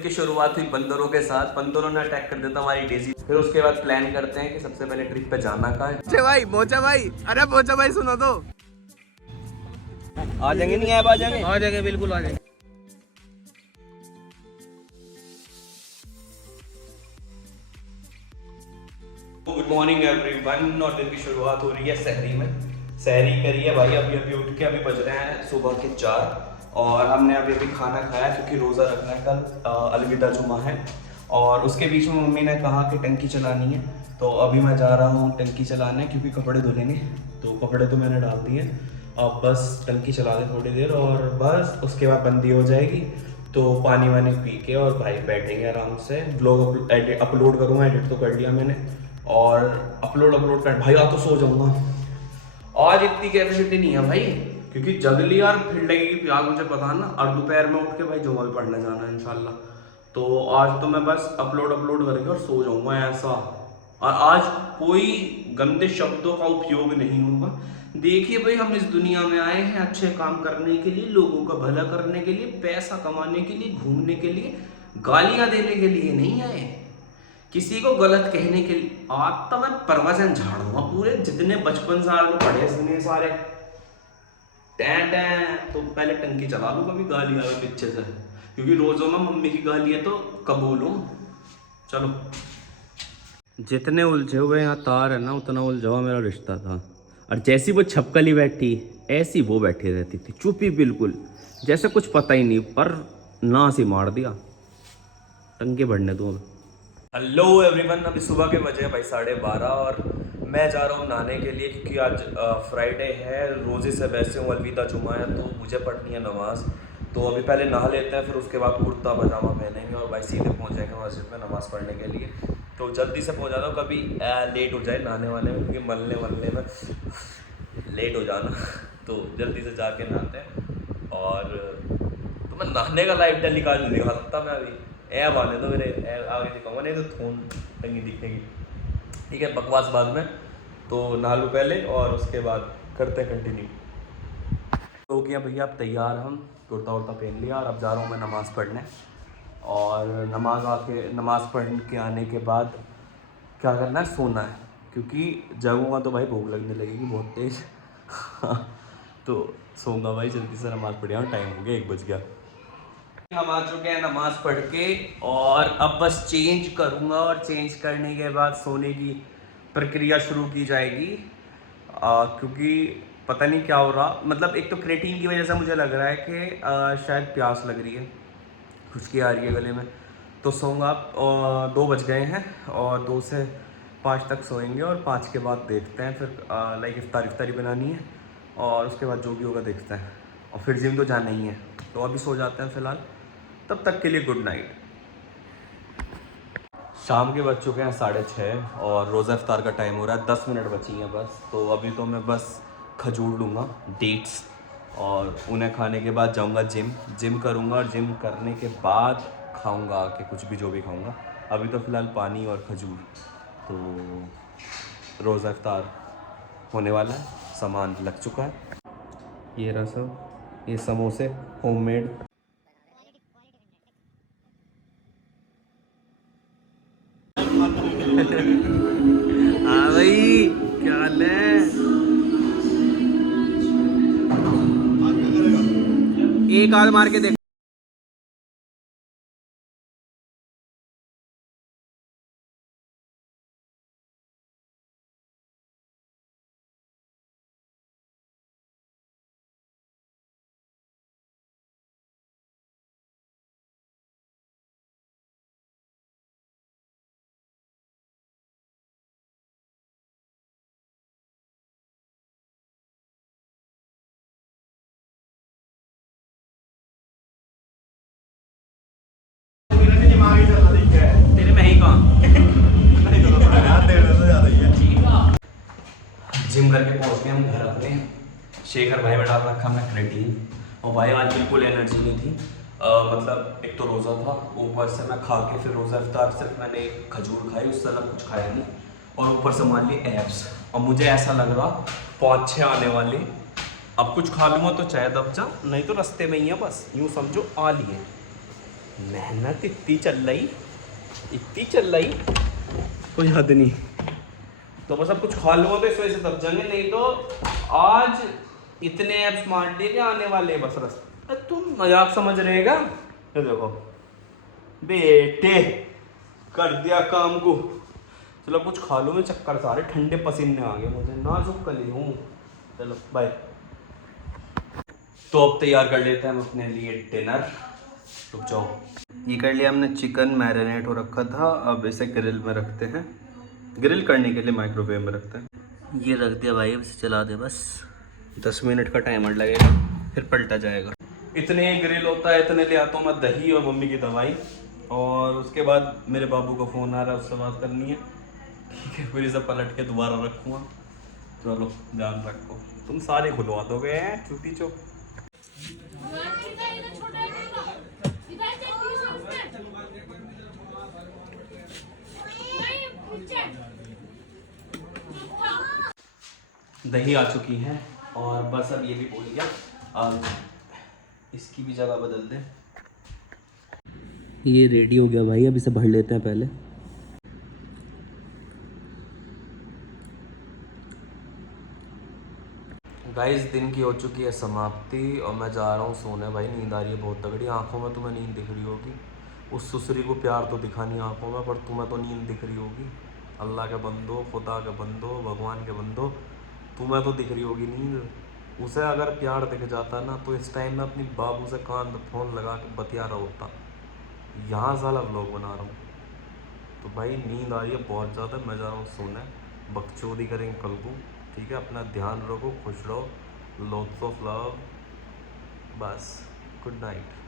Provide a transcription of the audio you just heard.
की शुरुआत हुई बंदरों के साथ। बंदरों ने अटैक कर दिया था हमारी डेजी। फिर उसके बाद प्लान करते हैं कि सबसे पहले ट्रिप पे जाना कहाँ है। मोचा भाई, अरे मोचा भाई सुनो तो। आ जाएंगे नहीं आ जाएंगे? आ जाएंगे, बिल्कुल आ जाएंगे। Good morning everyone. और दिन की शुरुआत हो रही है सहरी में। सहरी करी है भाई, अभी अभी उठ के अभी बज रहे हैं सुबह के 4 और हमने अभी अभी खाना खाया क्योंकि रोज़ा रखना है कल, अलविदा जुमा है। और उसके बीच में मम्मी ने कहा कि टंकी चलानी है, तो अभी मैं जा रहा हूँ टंकी चलाने क्योंकि कपड़े धुलेंगे। तो कपड़े तो मैंने डाल दिए, अब बस टंकी चला दे थोड़ी देर और बस उसके बाद बंदी हो जाएगी। तो पानी वानी पी के और भाई बैठेंगे आराम से। ब्लॉग अपलोड करूँगा, एडिट तो कर लिया मैंने और अपलोड कर भाई। आज तो सो जाऊंगा। आज इतनी कैपेसिटी नहीं है भाई, क्योंकि जगली यार फिर लगेगी प्याज, मुझे पता है ना। और दोपहर में उठ के भाई जुमा भी पढ़ने जाना है इंशाल्लाह। तो आज तो मैं बस अपलोड करके और सो जाऊंगा ऐसा। और आज कोई गंदे शब्दों का उपयोग नहीं होगा। देखिए भाई, हम इस दुनिया में आए हैं अच्छे काम करने के लिए, लोगों का भला करने के लिए, पैसा कमाने के लिए, घूमने के लिए, गालियां देने के लिए नहीं आए, किसी को गलत कहने के लिए। आज तो मैं प्रवचन झाड़ूंगा पूरे, जितने 55 साल में पढ़े इतने सारे टैं टैं। तो पहले टंकी चला लूँ कभी गाली आवे पीछे से, क्योंकि रोजों में मम्मी की गाली है तो कबूल हूँ। चलो, जितने उलझे हुए यहाँ तार है ना, उतना उलझा हुआ मेरा रिश्ता था। और जैसी वो छपकली बैठी ऐसी वो बैठी रहती थी, चुपी बिल्कुल, जैसे कुछ पता ही नहीं, पर ना सी मार दिया। टंकी बढ़ने दूँ अब। हेलो एवरीवन, अभी सुबह के बजे भाई 12:30 और मैं जा रहा हूँ नहाने के लिए क्योंकि आज फ्राइडे है। रोज़े से वैसे हूँ, अलविदा जुमा है तो मुझे पढ़नी है नमाज़। तो अभी पहले नहा लेते हैं, फिर उसके बाद कुर्ता पजामा पहनेंगे और भाई सीधे पहुँच जाएंगे मस्जिद में नमाज़ पढ़ने के लिए। तो जल्दी से पहुँच जाता हूँ, कभी लेट हो जाए नहाने वाने में, क्योंकि मलने में लेट हो जाना। तो जल्दी से जाके नहाते हैं। और तो मैं नहाने का लाइव टेलीकास्ट नहीं दिखा सकता मैं अभी, ऐप आने दो मेरे, ऐप आगे दिखाऊंगा, नहीं तो थोन टंगी दिखेगी। ठीक है, बकवास बाद में। तो नहा लूँ पहले और उसके बाद करते हैं कंटिन्यू। हो गया भैया, अब तैयार हम, कुर्ता उर्ता पहन लिया और अब जा रहा हूँ मैं नमाज़ पढ़ने। और नमाज़ पढ़ के आने के बाद क्या करना है, सोना है, क्योंकि जगूंगा तो भाई भूख लगने लगेगी बहुत तेज़। तो सोऊंगा भाई, जल्दी से नमाज़ पढ़ और टाइम हो गया 1 बज गया। हम आ चुके हैं नमाज पढ़ के और अब बस चेंज करूँगा और चेंज करने के बाद सोने की प्रक्रिया शुरू की जाएगी। क्योंकि पता नहीं क्या हो रहा, मतलब एक तो क्रेटीन की वजह से मुझे लग रहा है कि शायद प्यास लग रही है, खुश्की आ रही है गले में। तो सोऊंगा। 2 बज गए हैं और 2 से 5 तक सोएंगे और 5 के बाद देखते हैं फिर लाइक इफ्तारी बनानी है और उसके बाद जो भी होगा देखते हैं। और फिर जिम तो जाना ही है, तो अभी सो जाते हैं फ़िलहाल। तब तक के लिए गुड नाइट। शाम के बज चुके हैं 6:30 और रोज़ा इफ्तार का टाइम हो रहा है, 10 मिनट बची हैं बस। तो अभी तो मैं बस खजूर लूँगा, डेट्स, और उन्हें खाने के बाद जाऊँगा जिम करूँगा और जिम करने के बाद खाऊँगा आके कुछ भी जो भी खाऊँगा। अभी तो फ़िलहाल पानी और खजूर। तो रोज़ा इफ्तार होने वाला है, सामान लग चुका है। ये रहा सब, ये समोसे होममेड। हाँ भाई, क्या हाल है? एक आध मार के देख। तेरे में ही कहाँ जिम करके पहुंच गए हम घर अपने। शेखर भाई में डाल रखा हमने क्रेटीन, और भाई आज बिल्कुल एनर्जी नहीं थी। मतलब एक तो रोज़ा था, ऊपर से मैं खा के फिर रोज़ा इफ्तार सिर्फ मैंने एक खजूर खाई, उससे अलग कुछ खाया नहीं। और ऊपर से मान ली एब्स, और मुझे ऐसा लग रहा 5-6 आने वाले। अब कुछ खा लूँगा तो चाहे दब जा, नहीं तो रास्ते में ही है, बस यूँ समझो आ लिए। मेहनत इतनी चल रही कोई हद नहीं। तो बस अब कुछ खा लूँगा तो इस वजह से दब जाएंगे, नहीं तो आज इतने ऐप स्मार्ट डे के आने वाले हैं बस रस। तुम मजाक समझ रहेगा? ये देखो बेटे कर दिया काम को। चलो कुछ खा लो, मैं चक्कर सारे ठंडे पसीने आ गए मुझे, नाजुक कली हूँ। चलो बाय। तो अब तैयार कर लेते हैं हम अपने लिए डिनर। रुक जाओ। ये कर लिया हमने, चिकन मैरिनेट हो रखा था, अब इसे ग्रिल में रखते हैं। ग्रिल करने के लिए माइक्रोवेव में रखते हैं। ये रख दिया भाई, अब इसे चला दे बस। 10 मिनट का टाइमर लगेगा, फिर पलटा जाएगा। इतने ग्रिल होता है, इतने ले आता हूँ मैं दही और मम्मी की दवाई, और उसके बाद मेरे बाबू का फ़ोन आ रहा है, उससे बात करनी है। ठीक है, फिर इसे पलट के दोबारा रखूँगा। चलो ध्यान रखो, तुम सारे खुलवा दोगे छुट्टी चुप। दही आ चुकी है और बस अब ये भी बोल गया, अब इसकी भी जगह बदल दे। ये रेडी हो गया भाई, अब इसे भर लेते हैं पहले। गाइस दिन की हो चुकी है समाप्ति और मैं जा रहा हूँ सोने। भाई नींद आ रही है बहुत तगड़ी, आंखों में तुम्हें नींद दिख रही होगी। उस सुसरी को प्यार तो दिखा नहीं आंखों में, पर तुम्हें तो नींद दिख रही होगी। अल्लाह के बंदो, खुदा के बंदो, भगवान के बंदो, तुम्हें तो दिख रही होगी नींद। उसे अगर प्यार दिख जाता ना तो इस टाइम में अपनी बाबू से कान पे फ़ोन लगा के बतिया रहा होता। यहाँ साला व्लॉग बना रहा हूँ। तो भाई नींद आ रही है बहुत ज़्यादा, मैं जा रहा हूँ सोने। बकचोदी करेंगे कल को, ठीक है? अपना ध्यान रखो, खुश रहो, लॉट्स ऑफ लव, बस गुड नाइट।